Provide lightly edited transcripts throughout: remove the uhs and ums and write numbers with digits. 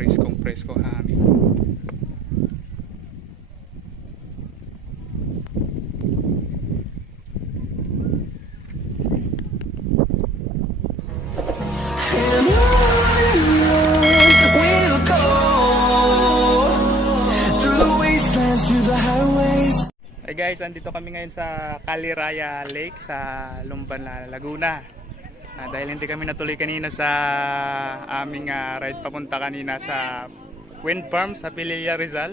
Preskong hangin. Hey guys, andito kami ngayon sa Caliraya Lake sa Lumban, Laguna. Dahil hindi kami natuloy kanina sa aming ride papunta kanina sa wind farm sa Pililla, Rizal.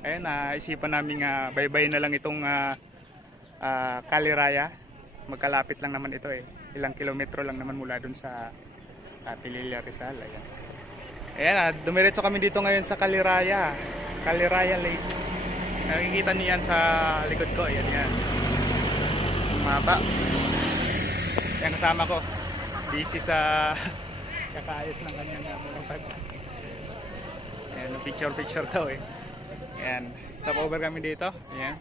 Ayun, isipan namin baybayin na lang itong Caliraya. Magkalapit lang naman ito eh. Ilang kilometro lang naman mula dun sa Pililla, Rizal. Ayan, dumiretso kami dito ngayon sa Caliraya Lake. Nakikita niyan sa likod ko, yan. Maba. Yan kasama ko. Busy sa kakaayos ng kanyang motor. Ayan, picture daw eh. Ayan, stop over kami dito. Ayan.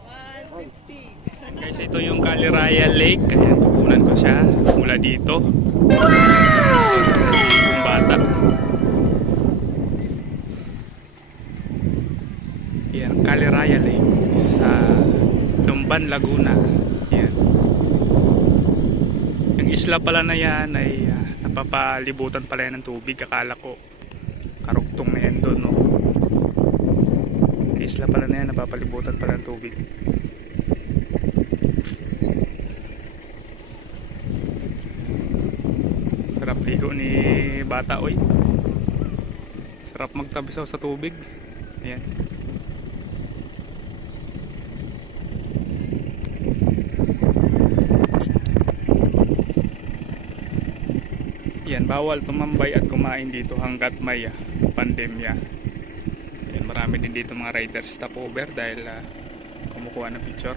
Ayan guys, ito yung Caliraya Lake. Ayan, kukunan ko siya mula dito. Yung bata. Yan, Caliraya Lake sa Lumban, Laguna. Yan. Yung isla pala na yan ay napapalibutan pala yan ng tubig. Akala ko karugtong na yan doon, no? Yung isla pala na yan napapalibutan pala ng tubig. Sarap ligo ni bata, oy. Sarap magtabisaw sa tubig. Ayan. Yan, bawal tumambay at kumain dito hanggat may pandemya. Yan, marami din dito mga riders stop over dahil kumukuha ng picture.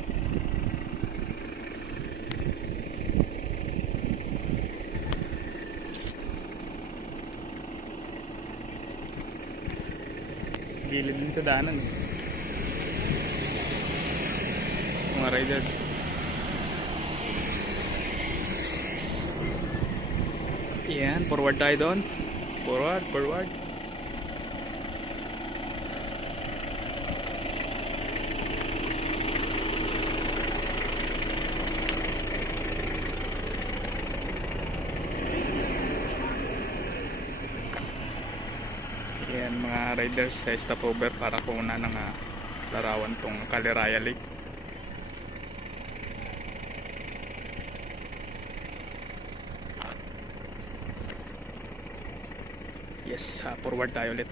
Gilid din sa daanan eh. Mga riders. Yan, forward tayo doon. Forward. Yan, mga riders sa stopover para kunan ng larawan tong Caliraya Lake. Yes, forward tayo ulit.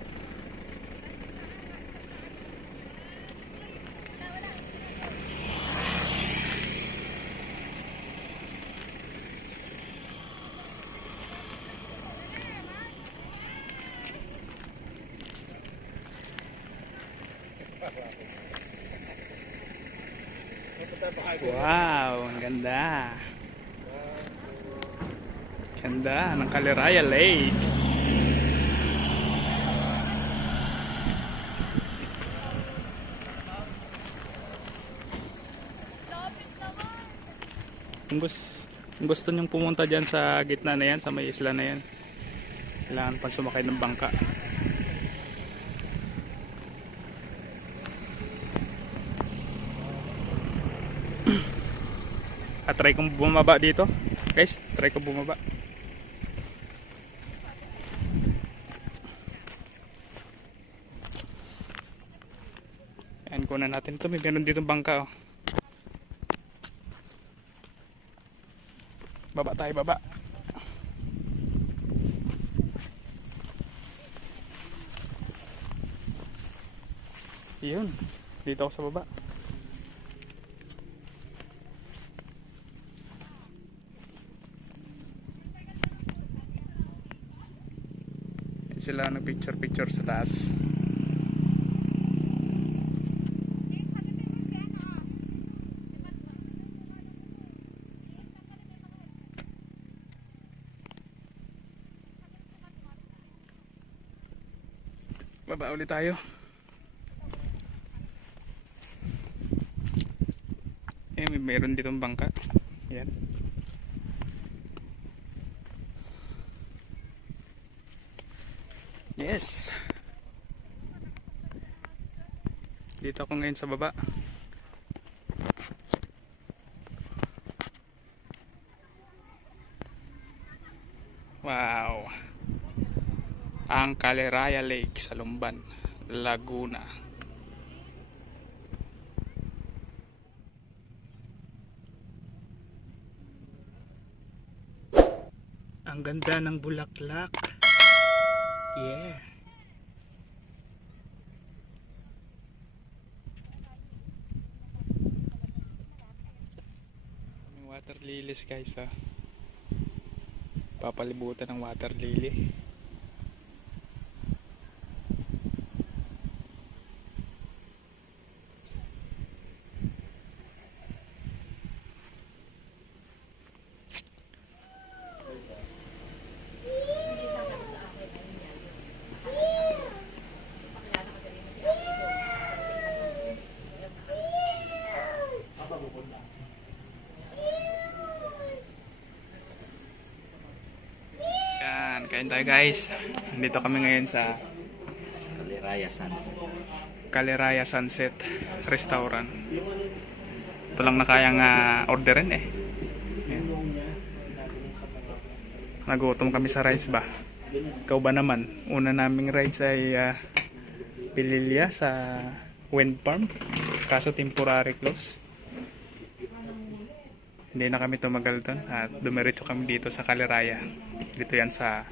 Wow, ang ganda. Ganda ng Caliraya Lake. Kung gusto nyong pumunta dyan sa gitna na yan, sa may isla na yan, kailangan pa sumakay ng bangka. Try kong bumaba dito guys, try kong bumaba. Ayan, kunan natin ito, may meron dito bangka, oh. Baba tayo, baba. Yun, dito ako sa baba. Yan sila nag-picture sa taas. Baba ulit tayo. Mayroon ditong bangka. Yan. Yes. Dito ako ngayon sa baba. Wow. Ang Caliraya Lake sa Lumban, Laguna. Ang ganda ng bulaklak. Yeah. May water lilies guys ah. Papalibutan ng water lily. Kain tayo guys. Dito kami ngayon sa Caliraya Sunset Restaurant. Ito lang na kayang orderin eh. Ayan. Nagutom kami sa rides ba? Ikaw ba naman? Una naming rides ay Pililya sa wind farm. Kaso temporary close. Hindi na kami tumagal doon at dumiretso kami dito sa Caliraya. Dito yan sa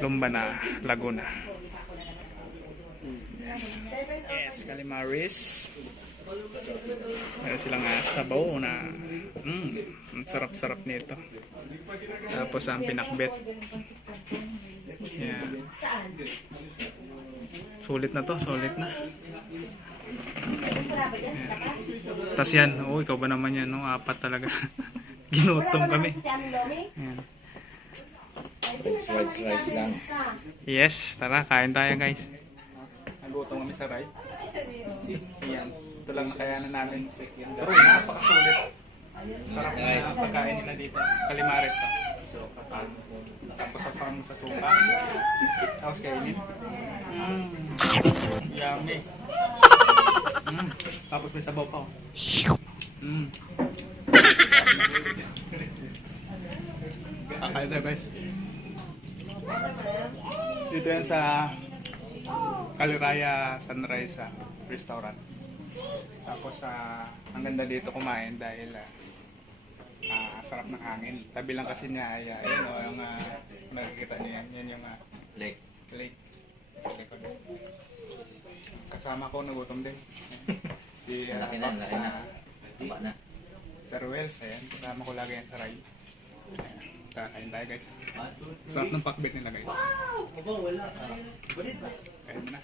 Lumban, Laguna. Yes, Calimaris. Meron silang sabaw na ang sarap-sarap nito. Tapos ang pinakbet. Yeah. Sulit na to, sulit na. Tas yan, ikaw ba naman yan, no? Apat talaga. Ginutom kami. Ayan. Rides lang. Yes, tara, kain tayo guys. Nagutom kami sa ride. Ayan, ito lang nakayanan namin. Pero napakasulit. Sarap na pagkain nila dito. Calimares. Tapos sasama mo sa suka. Tapos kainin. Yummy. Tapos may sabaw pa. Kakain tayo guys. Dito yan sa Caliraya Sunrise Restaurant. Tapos ang ganda dito kumain dahil sarap ng hangin. Tabi lang kasi niya ay yung nakikita niyo yan yung Lake. Kasama ko nagutom din. Si Laki na. Taba na. Sir Wells, ayan. Kasama ko lagi yan sa ride. Kakain tayo guys. Sarap ng pakbet nila guys. Wow! Wala. Kain na.